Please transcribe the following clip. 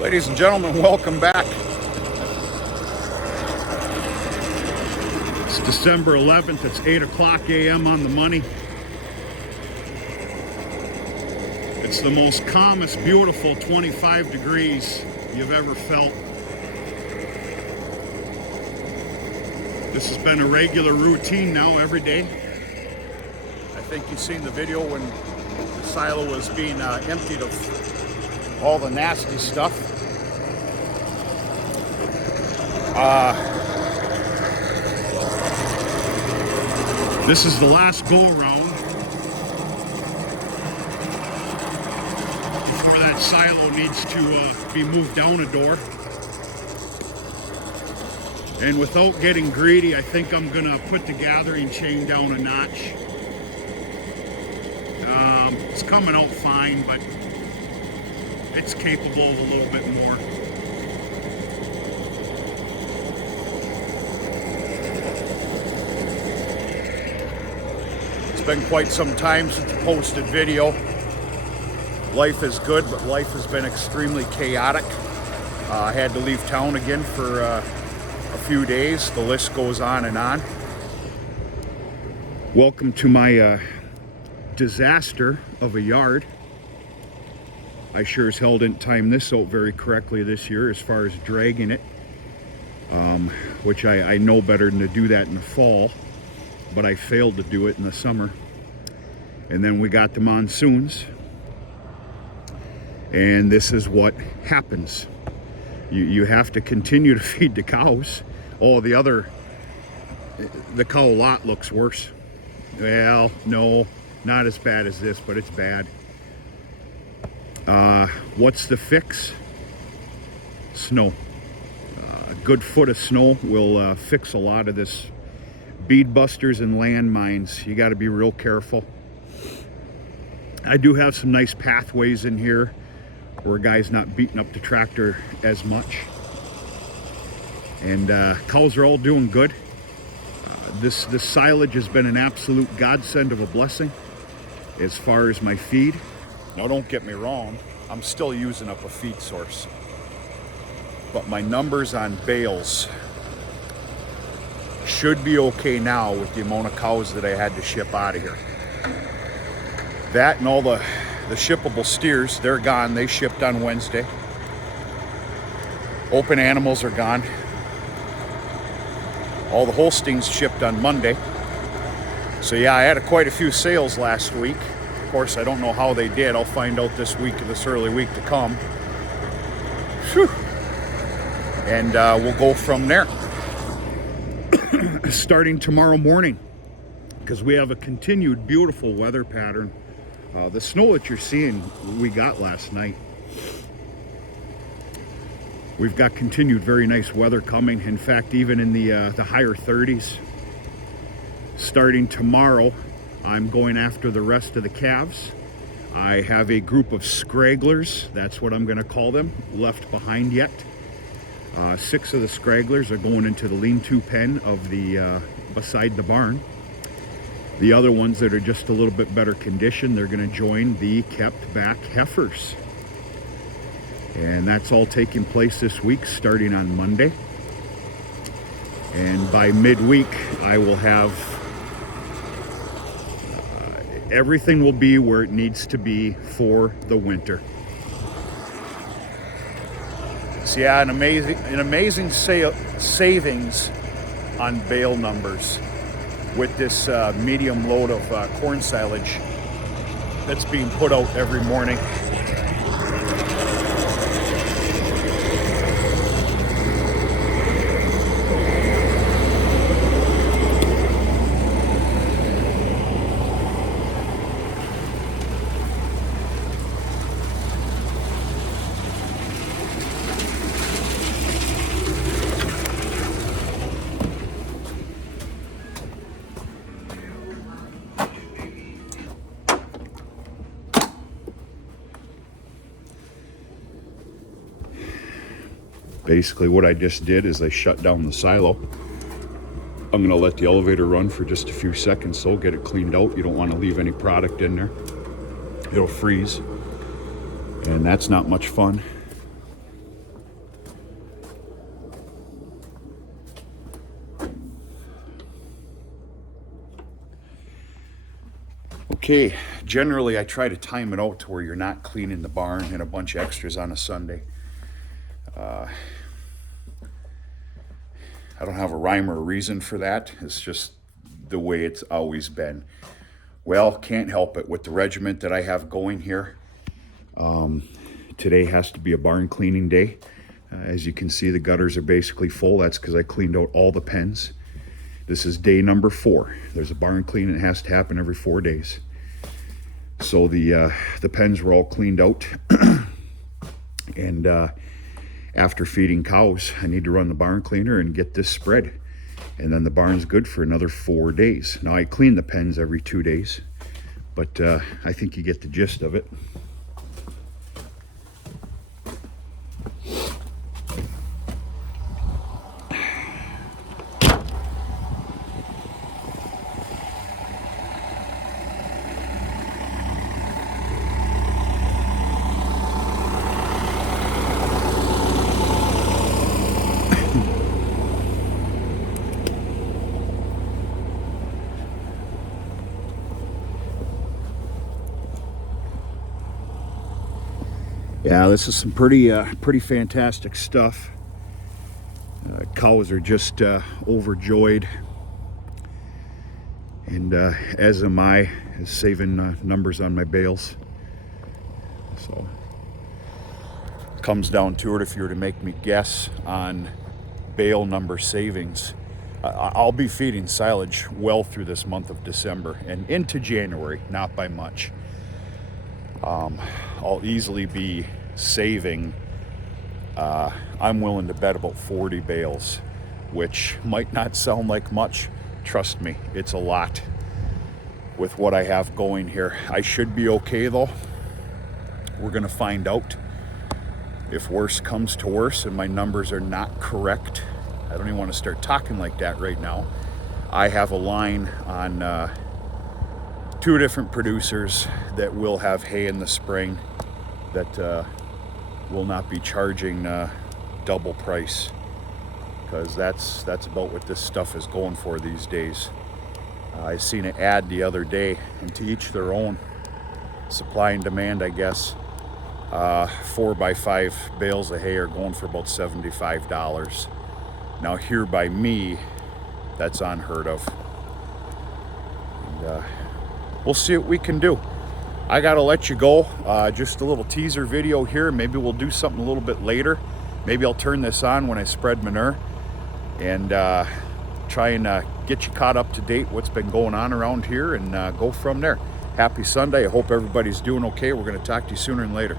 Ladies and gentlemen, welcome back. It's December 11th. It's 8 o'clock a.m. on the money. It's the most calmest, beautiful 25 degrees you've ever felt. This has been a regular routine now every day. I think you've seen the video when the silo was being emptied of all the nasty stuff. This is the last go around before that silo needs to be moved down a door. And without getting greedy, I think I'm gonna put the gathering chain down a notch. It's coming out fine, but it's capable of a little bit more. It's been quite some time since I posted video. Life is good, but life has been extremely chaotic. I had to leave town again for a few days. The list goes on and on. Welcome to my disaster of a yard. I sure as hell didn't time this out very correctly this year as far as dragging it, which I know better than to do that in the fall, but I failed to do it in the summer. And then we got the monsoons, and this is what happens. You have to continue to feed the cows. Oh, the cow lot looks worse. Well, no, not as bad as this, but it's bad. What's the fix? Snow. A good foot of snow will fix a lot of this bead busters and landmines. You got to be real careful. I do have some nice pathways in here where a guy's not beating up the tractor as much. And cows are all doing good. This silage has been an absolute godsend of a blessing as far as my feed. Now don't get me wrong, I'm still using up a feed source. But my numbers on bales should be okay now with the amount of cows that I had to ship out of here. That and all the shippable steers, they're gone. They shipped on Wednesday. Open animals are gone. All the Holsteins shipped on Monday. So yeah, I had quite a few sales last week. Of course, I don't know how they did. I'll find out this early week to come. Whew. And we'll go from there. Starting tomorrow morning, because we have a continued beautiful weather pattern. The snow that you're seeing, we got last night. We've got continued very nice weather coming. In fact, even in the higher 30s. Starting tomorrow, I'm going after the rest of the calves. I have a group of scragglers, that's what I'm going to call them, left behind yet. 6 of the scragglers are going into the lean-to pen of the beside the barn. The other ones that are just a little bit better condition, they're going to join the kept back heifers. And that's all taking place this week, starting on Monday. And by midweek, I will have everything will be where it needs to be for the winter. So yeah, an amazing savings on bale numbers with this medium load of corn silage that's being put out every morning. Basically what I just did is I shut down the silo. I'm going to let the elevator run for just a few seconds, so get it cleaned out. You don't want to leave any product in there. It'll freeze, and that's not much fun. Okay, generally I try to time it out to where you're not cleaning the barn and a bunch of extras on a Sunday. I don't have a rhyme or a reason for that. It's just the way it's always been. Well, can't help it with the regiment that I have going here. Today has to be a barn cleaning day. As you can see, the gutters are basically full. That's because I cleaned out all the pens. This is day number 4. There's a barn clean and it has to happen every 4 days. So the pens were all cleaned out. And after feeding cows, I need to run the barn cleaner and get this spread. And then the barn's good for another 4 days. Now I clean the pens every 2 days, but I think you get the gist of it. Yeah, this is some pretty fantastic stuff. Cows are just overjoyed, and as am I, saving numbers on my bales. So it comes down to it. If you were to make me guess on bale number savings, I'll be feeding silage well through this month of December and into January, not by much. I'll easily be saving, I'm willing to bet about 40 bales, which might not sound like much. Trust me, it's a lot with what I have going here. I should be okay though. We're gonna find out. If worse comes to worse and my numbers are not correct, I don't even want to start talking like that right now. I have a line on 2 different producers that will have hay in the spring that will not be charging double price, because that's about what this stuff is going for these days. I seen an ad the other day, and to each their own, supply and demand, I guess. 4x5 bales of hay are going for about $75. Now here by me, that's unheard of. And we'll see what we can do. I gotta let you go. Just a little teaser video here. Maybe we'll do something a little bit later. Maybe I'll turn this on when I spread manure and try and get you caught up to date what's been going on around here, and go from there. Happy Sunday. I hope everybody's doing okay. We're gonna talk to you sooner and later.